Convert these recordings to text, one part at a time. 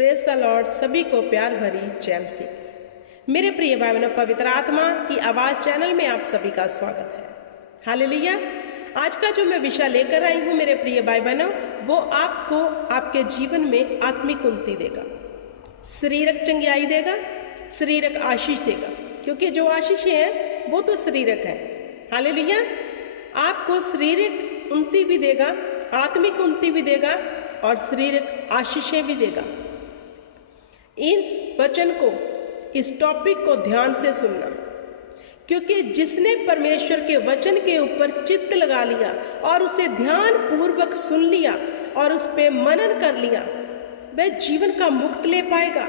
Praise the Lord. सभी को प्यार भरी जय मसीह। मेरे प्रिय भाई बहनों, पवित्र आत्मा की आवाज़ चैनल में आप सभी का स्वागत है। हालेलुया। आज का जो मैं विषय लेकर आई हूँ मेरे प्रिय भाई बहनों, वो आपको आपके जीवन में आत्मिक उन्नति देगा, शरीरक चंगाई देगा, शरीरक आशीष देगा, क्योंकि जो आशीषें हैं वो तो शरीरक है। हालेलुया। आपको शारीरिक उन्नति भी देगा, आत्मिक उन्नति भी देगा और शारीरिक आशीषें भी देगा। इस वचन को, इस टॉपिक को ध्यान से सुनना, क्योंकि जिसने परमेश्वर के वचन के ऊपर चित्त लगा लिया और उसे ध्यान पूर्वक सुन लिया और उस पर मनन कर लिया, वह जीवन का मुक्त ले पाएगा,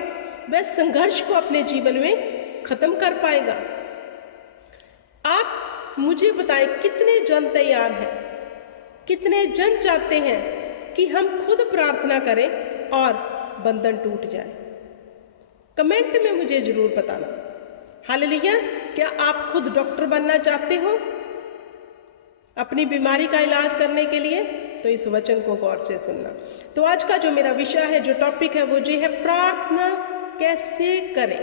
वह संघर्ष को अपने जीवन में खत्म कर पाएगा। आप मुझे बताएं, कितने जन तैयार हैं, कितने जन चाहते हैं कि हम खुद प्रार्थना करें और बंधन टूट जाए? कमेंट में मुझे जरूर बताना। हालेलुया। क्या आप खुद डॉक्टर बनना चाहते हो अपनी बीमारी का इलाज करने के लिए? तो इस वचन को गौर से सुनना। तो आज का जो मेरा विषय है, जो टॉपिक है, वो ये है, प्रार्थना कैसे करें।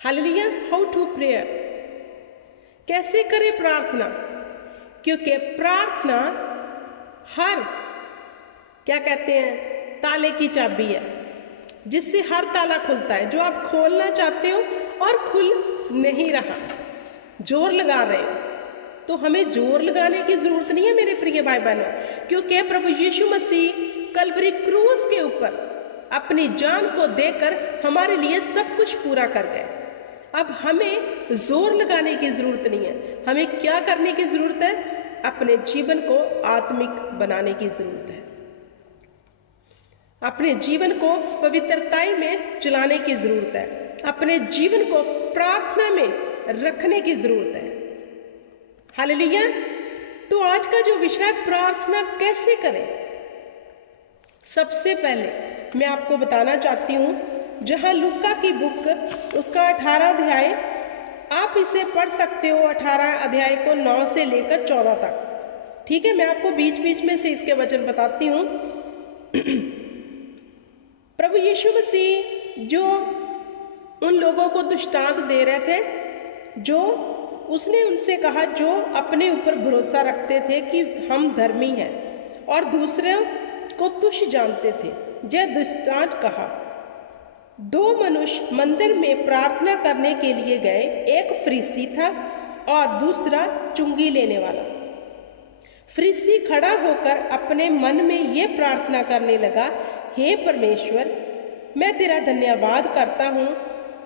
हालेलुया। हाउ टू प्रेयर, कैसे करें प्रार्थना, क्योंकि प्रार्थना हर, क्या कहते हैं, ताले की चाबी है, जिससे हर ताला खुलता है। जो आप खोलना चाहते हो और खुल नहीं रहा, जोर लगा रहे हो, तो हमें जोर लगाने की जरूरत नहीं है मेरे प्रिय भाई बहनों, क्योंकि प्रभु यीशु मसीह कलवरी क्रूस के ऊपर अपनी जान को देकर हमारे लिए सब कुछ पूरा कर गए। अब हमें जोर लगाने की जरूरत नहीं है। हमें क्या करने की जरूरत है? अपने जीवन को आत्मिक बनाने की जरूरत है, अपने जीवन को पवित्रताई में चलाने की जरूरत है, अपने जीवन को प्रार्थना में रखने की जरूरत है। हालेलुया। तो आज का जो विषय, प्रार्थना कैसे करें, सबसे पहले मैं आपको बताना चाहती हूँ, जहाँ लूका की बुक उसका 18 अध्याय, आप इसे पढ़ सकते हो, 18 अध्याय को 9 से लेकर 14 तक। ठीक है, मैं आपको बीच बीच में से इसके वचन बताती हूँ। प्रभु यीशु मसीह जो उन लोगों को दृष्टांत दे रहे थे, जो उसने उनसे कहा, जो अपने ऊपर भरोसा रखते थे कि हम धर्मी हैं और दूसरों को तुच्छ जानते थे, यह दृष्टांत कहा। 2 मनुष्य मंदिर में प्रार्थना करने के लिए गए, एक फरीसी था और दूसरा चुंगी लेने वाला। फरीसी खड़ा होकर अपने मन में ये प्रार्थना करने लगा, हे परमेश्वर, मैं तेरा धन्यवाद करता हूँ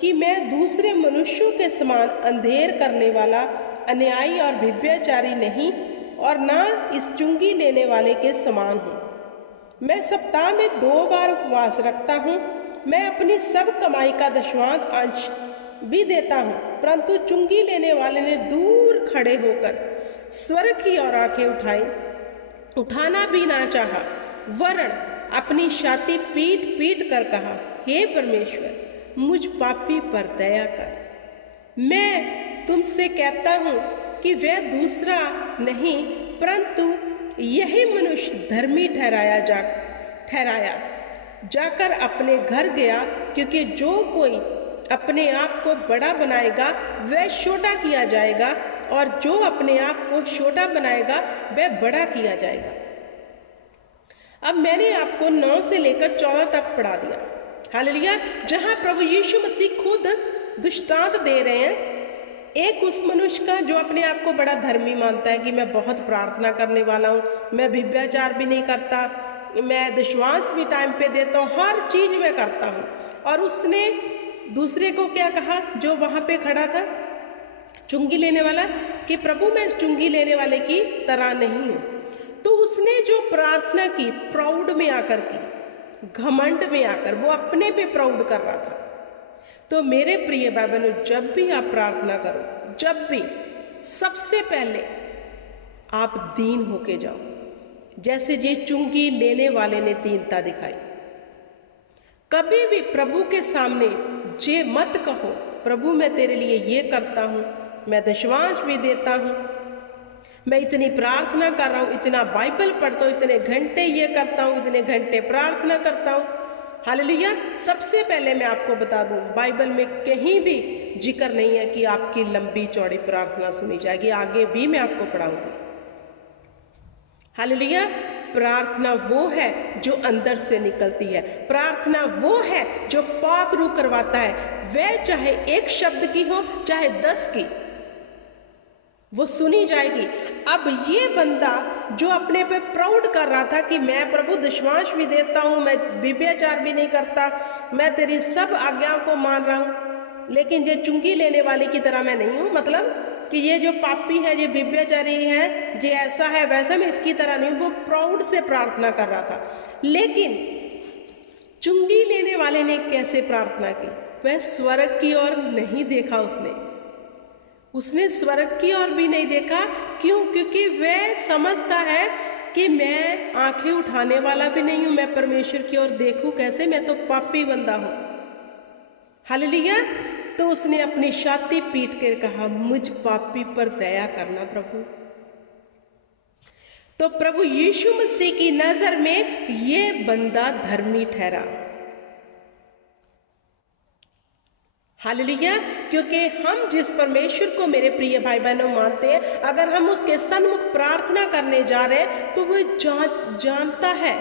कि मैं दूसरे मनुष्यों के समान अंधेर करने वाला, अन्यायी और व्यभिचारी नहीं, और ना इस चुंगी लेने वाले के समान हूँ। मैं सप्ताह में 2 बार उपवास रखता हूँ, मैं अपनी सब कमाई का 10वां अंश भी देता हूँ, परंतु चुंगी लेने वाले ने दूर खड़े होकर स्वर्ग की ओर आंखें उठाई, उठाना भी ना चाहा, वरन अपनी छाती पीट पीट कर कहा, हे परमेश्वर, मुझ पापी पर दया कर। मैं तुमसे कहता हूँ कि वह दूसरा नहीं, परंतु यही मनुष्य धर्मी ठहराया जाकर अपने घर गया, क्योंकि जो कोई अपने आप को बड़ा बनाएगा वह छोटा किया जाएगा, और जो अपने आप को छोटा बनाएगा वह बड़ा किया जाएगा। अब मैंने आपको 9 से लेकर 14 तक पढ़ा दिया। हालेलुया। जहाँ प्रभु यीशु मसीह खुद दृष्टांत दे रहे हैं, एक उस मनुष्य का जो अपने आप को बड़ा धर्मी मानता है कि मैं बहुत प्रार्थना करने वाला हूँ, मैं व्यभिचार भी नहीं करता, मैं दशवांश भी टाइम पे देता हूँ, हर चीज़ मैं करता हूँ। और उसने दूसरे को क्या कहा, जो वहाँ पे खड़ा था, चुंगी लेने वाला, कि प्रभु मैं चुंगी लेने वाले की तरह नहीं हूँ। तो उसने जो प्रार्थना की, प्राउड में आकर की, घमंड में आकर, वो अपने पे प्राउड कर रहा था। तो मेरे प्रिय भाई बहनों, जब भी आप प्रार्थना करो, जब भी, सबसे पहले आप दीन होके जाओ, जैसे ये चुंगी लेने वाले ने दीनता दिखाई। कभी भी प्रभु के सामने ये मत कहो, प्रभु मैं तेरे लिए ये करता हूँ, मैं दशवांश भी देता हूँ, मैं इतनी प्रार्थना कर रहा हूँ, इतना बाइबल पढ़ता हूँ, इतने घंटे ये करता हूँ, इतने घंटे प्रार्थना करता हूँ। हालेलुया। सबसे पहले मैं आपको बता दूँ, बाइबल में कहीं भी जिक्र नहीं है कि आपकी लंबी चौड़ी प्रार्थना सुनी जाएगी। आगे भी मैं आपको पढ़ाऊंगी। हालेलुया। प्रार्थना वो है जो अंदर से निकलती है। प्रार्थना वो है जो पाक रूह करवाता है। वह चाहे एक शब्द की हो, चाहे 10 की, वो सुनी जाएगी। अब ये बंदा जो अपने पे प्राउड कर रहा था कि मैं प्रभु दशमांश भी देता हूँ, मैं व्यभिचार भी नहीं करता, मैं तेरी सब आज्ञाओं को मान रहा हूँ, लेकिन ये चुंगी लेने वाले की तरह मैं नहीं हूँ, मतलब कि ये जो पापी है, ये व्यभिचारी है, ये ऐसा है वैसा, मैं इसकी तरह नहीं हूँ। वो प्राउड से प्रार्थना कर रहा था। लेकिन चुंगी लेने वाले ने कैसे प्रार्थना की? वह स्वर्ग की ओर नहीं देखा। उसने स्वर्ग की ओर भी नहीं देखा। क्यों? क्योंकि वह समझता है कि मैं आंखें उठाने वाला भी नहीं हूं, मैं परमेश्वर की ओर देखूं कैसे, मैं तो पापी बंदा हूं। हालेलुया। तो उसने अपनी छाती पीट कर कहा, मुझ पापी पर दया करना प्रभु। तो प्रभु यीशु मसीह की नजर में ये बंदा धर्मी ठहरा। हालेलुया। क्योंकि हम जिस परमेश्वर को, मेरे प्रिय भाई बहनों, मानते हैं, अगर हम उसके सन्मुख प्रार्थना करने जा रहे हैं तो वह जानता है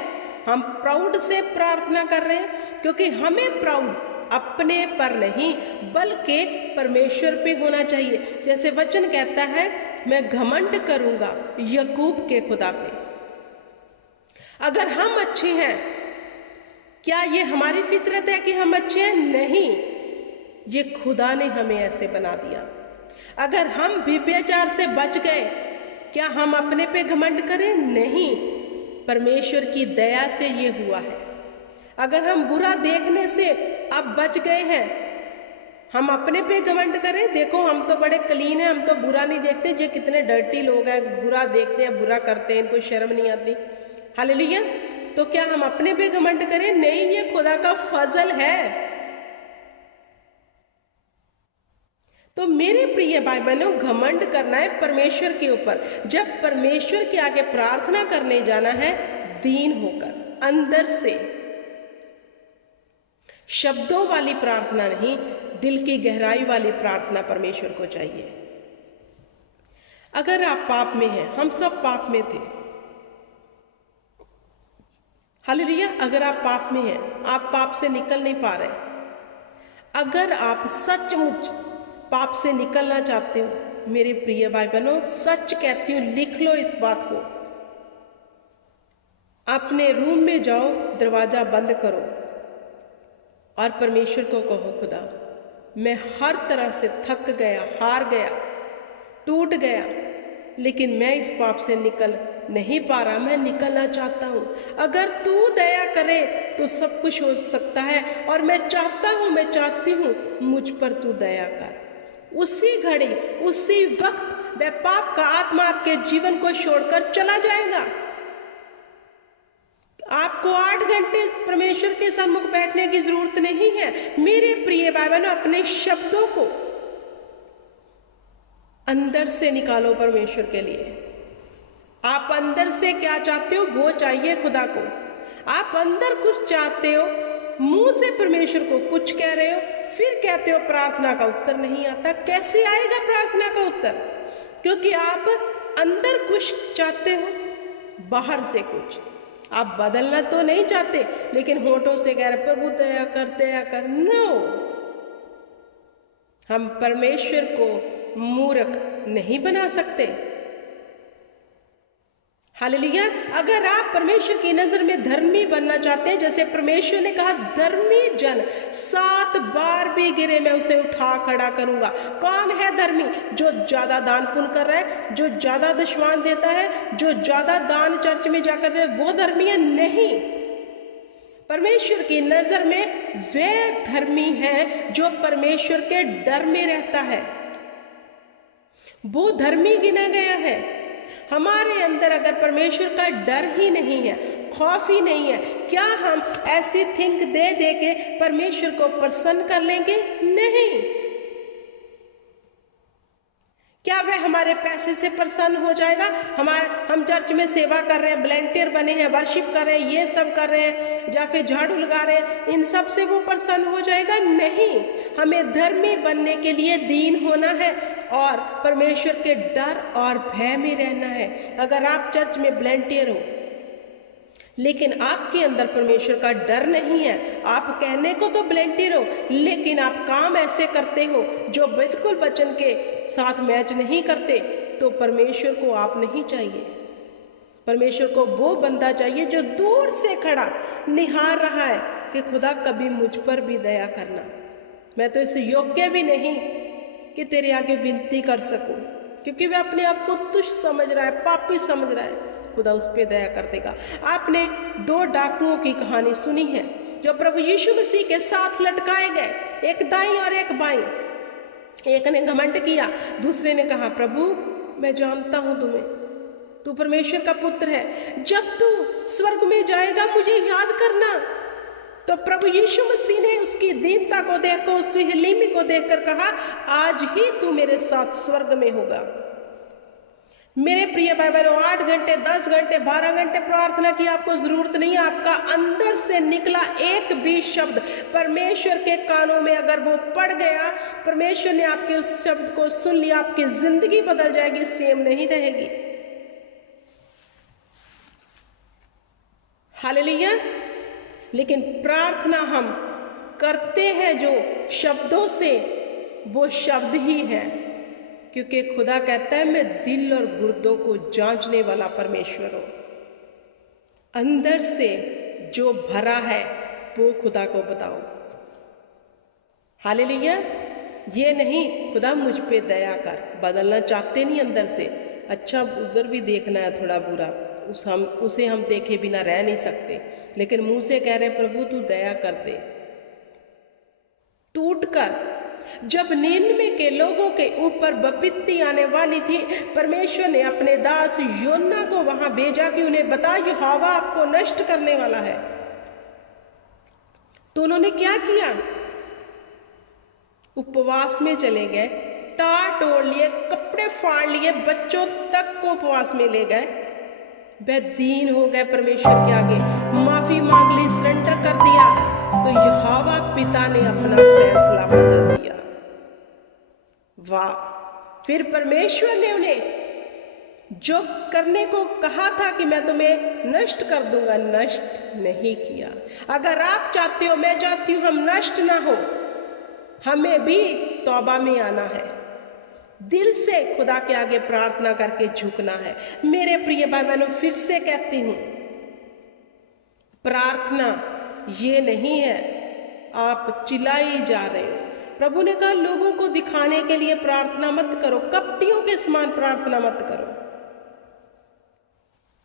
हम प्राउड से प्रार्थना कर रहे हैं। क्योंकि हमें प्राउड अपने पर नहीं बल्कि परमेश्वर पे होना चाहिए। जैसे वचन कहता है, मैं घमंड करूंगा याकूब के खुदा पे। अगर हम अच्छे हैं, क्या ये हमारी फितरत है कि हम अच्छे हैं? नहीं, ये खुदा ने हमें ऐसे बना दिया। अगर हम व्यभिचार से बच गए, क्या हम अपने पे घमंड करें? नहीं, परमेश्वर की दया से ये हुआ है। अगर हम बुरा देखने से अब बच गए हैं, हम अपने पे घमंड करें? देखो हम तो बड़े क्लीन हैं, हम तो बुरा नहीं देखते। ये कितने डर्टी लोग हैं, बुरा देखते हैं, बुरा करते हैं, इनको शर्म नहीं आती। हालेलुया। तो क्या हम अपने पे घमंड करें? नहीं, ये खुदा का फजल है। तो मेरे प्रिय भाई बहनों, घमंड करना है परमेश्वर के ऊपर। जब परमेश्वर के आगे प्रार्थना करने जाना है, दीन होकर, अंदर से, शब्दों वाली प्रार्थना नहीं, दिल की गहराई वाली प्रार्थना परमेश्वर को चाहिए। अगर आप पाप में हैं, हम सब पाप में थे। हालेलुया। अगर आप पाप में हैं, आप पाप से निकल नहीं पा रहे, अगर आप सचमुच पाप से निकलना चाहते हो, मेरे प्रिय भाई बहनों, सच कहती हूँ, लिख लो इस बात को। अपने रूम में जाओ, दरवाजा बंद करो और परमेश्वर को कहो, खुदा मैं हर तरह से थक गया, हार गया, टूट गया, लेकिन मैं इस पाप से निकल नहीं पा रहा, मैं निकलना चाहता हूँ। अगर तू दया करे तो सब कुछ हो सकता है, और मैं चाहता हूँ, मैं चाहती हूँ, मुझ पर तू दया कर। उसी घड़ी, उसी वक्त वह पाप का आत्मा आपके जीवन को छोड़कर चला जाएगा। आपको 8 घंटे परमेश्वर के सम्मुख बैठने की जरूरत नहीं है। मेरे प्रिय भाई बहनों, अपने शब्दों को अंदर से निकालो परमेश्वर के लिए। आप अंदर से क्या चाहते हो वो चाहिए खुदा को। आप अंदर कुछ चाहते हो, मुंह से परमेश्वर को कुछ कह रहे हो, फिर कहते हो प्रार्थना का उत्तर नहीं आता। कैसे आएगा प्रार्थना का उत्तर? क्योंकि आप अंदर कुछ चाहते हो, बाहर से कुछ। आप बदलना तो नहीं चाहते, लेकिन होठों से कह रहे प्रभु दया कर, दया कर। नो, हम परमेश्वर को मूर्ख नहीं बना सकते। हालेलुया। अगर आप परमेश्वर की नजर में धर्मी बनना चाहते हैं, जैसे परमेश्वर ने कहा, धर्मी जन 7 बार भी गिरे मैं उसे उठा खड़ा करूंगा। कौन है धर्मी? जो ज्यादा दान पुण्य कर रहा है, जो ज्यादा दशमान देता है, जो ज्यादा दान चर्च में जाकर दे, वो धर्मी है? नहीं। परमेश्वर की नजर में वह धर्मी है जो परमेश्वर के डर में रहता है, वो धर्मी गिना गया है। हमारे अंदर अगर परमेश्वर का डर ही नहीं है, खौफ ही नहीं है, क्या हम ऐसी थिंक दे दे के परमेश्वर को प्रसन्न कर लेंगे? नहीं। क्या वह हमारे पैसे से प्रसन्न हो जाएगा? हम चर्च में सेवा कर रहे हैं, वॉलंटियर बने हैं, वर्शिप कर रहे हैं, ये सब कर रहे हैं, या फिर झाड़ू लगा रहे हैं, इन सब से वो प्रसन्न हो जाएगा? नहीं। हमें धर्मी बनने के लिए दीन होना है और परमेश्वर के डर और भय में रहना है। अगर आप चर्च में वॉलंटियर हो लेकिन आपके अंदर परमेश्वर का डर नहीं है, आप कहने को तो वॉलंटियर हो लेकिन आप काम ऐसे करते हो जो बिल्कुल वचन के साथ मैच नहीं करते, तो परमेश्वर को आप नहीं चाहिए। परमेश्वर को वो बंदा चाहिए जो दूर से खड़ा निहार रहा है कि खुदा कभी मुझ पर भी दया करना, मैं तो इस योग्य भी नहीं कि तेरे आगे विनती कर सकूं, क्योंकि वह अपने आप को तुच्छ समझ रहा है, पापी समझ रहा है। खुदा उस पर दया कर देगा। आपने 2 डाकुओं की कहानी सुनी है जो प्रभु यीशु मसीह के साथ लटकाए गए, एक दाईं और एक बाईं। एक ने घमंड किया, दूसरे ने कहा प्रभु मैं जानता हूं तुम्हें, तू परमेश्वर का पुत्र है, जब तू स्वर्ग में जाएगा मुझे याद करना। तो प्रभु यीशु मसीह ने उसकी दीनता को देखकर, उसकी हलीमी को देखकर कहा आज ही तू मेरे साथ स्वर्ग में होगा। मेरे प्रिय भाई बहनों, 8 घंटे 10 घंटे 12 घंटे प्रार्थना की आपको जरूरत नहीं है। आपका अंदर से निकला एक भी शब्द परमेश्वर के कानों में अगर वो पड़ गया, परमेश्वर ने आपके उस शब्द को सुन लिया, आपकी जिंदगी बदल जाएगी, सेम नहीं रहेगी। हालेलुया। लेकिन प्रार्थना हम करते हैं जो शब्दों से, वो शब्द ही है, क्योंकि खुदा कहता है मैं दिल और गुर्दों को जांचने वाला परमेश्वर हूं। अंदर से जो भरा है वो खुदा को बताओ। हालेलुया। ये नहीं खुदा मुझ पे दया कर, बदलना चाहते नहीं अंदर से, अच्छा उधर भी देखना है थोड़ा बुरा, उसे हम देखे बिना रह नहीं सकते, लेकिन मुंह से कह रहे प्रभु तू दया कर दे। टूटकर जब नीनवे के लोगों के ऊपर विपत्ति आने वाली थी, परमेश्वर ने अपने दास योना को वहां भेजा कि उन्हें बता यहोवा आपको नष्ट करने वाला है। तो उन्होंने क्या किया? उपवास में चले गए, टाट ओढ़ लिए, कपड़े फाड़ लिए, बच्चों तक को उपवास में ले गए। वह दीन हो गए परमेश्वर के आगे, माफी मांग ली, सरेंडर कर दिया। तो यहोवा पिता ने अपना फैसला बदल दिया। वाह! फिर परमेश्वर ने उन्हें जो करने को कहा था कि मैं तुम्हें नष्ट कर दूंगा, नष्ट नहीं किया। अगर आप चाहते हो, मैं चाहती हूं हम नष्ट ना हो, हमें भी तौबा में आना है, दिल से खुदा के आगे प्रार्थना करके झुकना है। मेरे प्रिय भाई बहनों, फिर से कहती हूं, प्रार्थना ये नहीं है आप चिल्लाई जा रहे हो। प्रभु ने कहा लोगों को दिखाने के लिए प्रार्थना मत करो, कपटियों के समान प्रार्थना मत करो।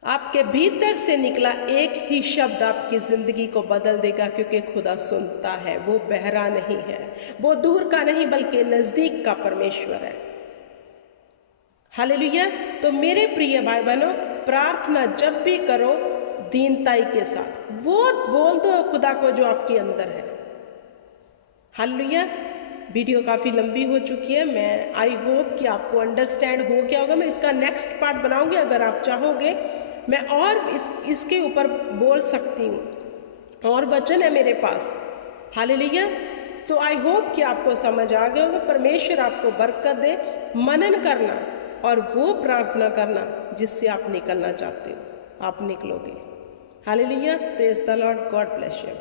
आपके भीतर से निकला एक ही शब्द आपकी जिंदगी को बदल देगा, क्योंकि खुदा सुनता है, वो बहरा नहीं है, वो दूर का नहीं बल्कि नजदीक का परमेश्वर है। हालेलुया। तो मेरे प्रिय भाई बहनों, प्रार्थना जब भी करो दीनताई के साथ, वो बोल दो खुदा को जो आपके अंदर है। हालेलुया। वीडियो काफ़ी लंबी हो चुकी है, मैं आई होप कि आपको अंडरस्टैंड हो गया होगा। मैं इसका नेक्स्ट पार्ट बनाऊंगी, अगर आप चाहोगे मैं और इसके ऊपर बोल सकती हूँ, और वचन है मेरे पास। हालेलुया। तो आई होप कि आपको समझ आ गया होगा। परमेश्वर आपको बरकत दे। मनन करना और वो प्रार्थना करना जिससे आप निकलना चाहते हो, आप निकलोगे। Hallelujah. Praise the Lord. God bless you.